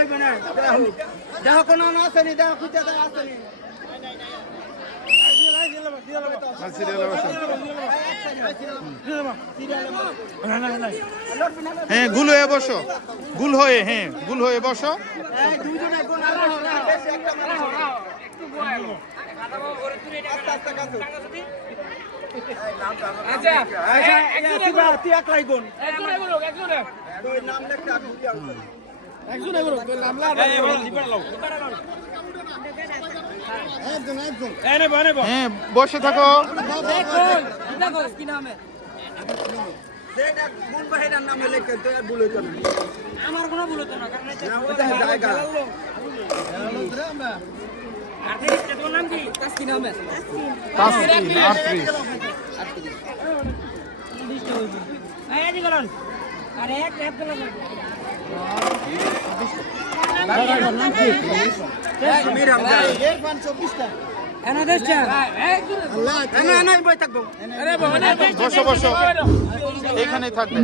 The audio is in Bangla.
হইবে না দেখো কোনো আসেনি দেখো খুঁজে দেখো আসেনি হ্যাঁ গুল হয়ে বসো, গুল হয়ে, হ্যাঁ গুল হয়ে বসো। হ্যাঁ বসে থাকো। আমার কোনো ভুল হতো না নাম কি তাসকিন আহমেদ আরে এক ল্যাপ গেল বসো বসো, এখানেই থাকবে।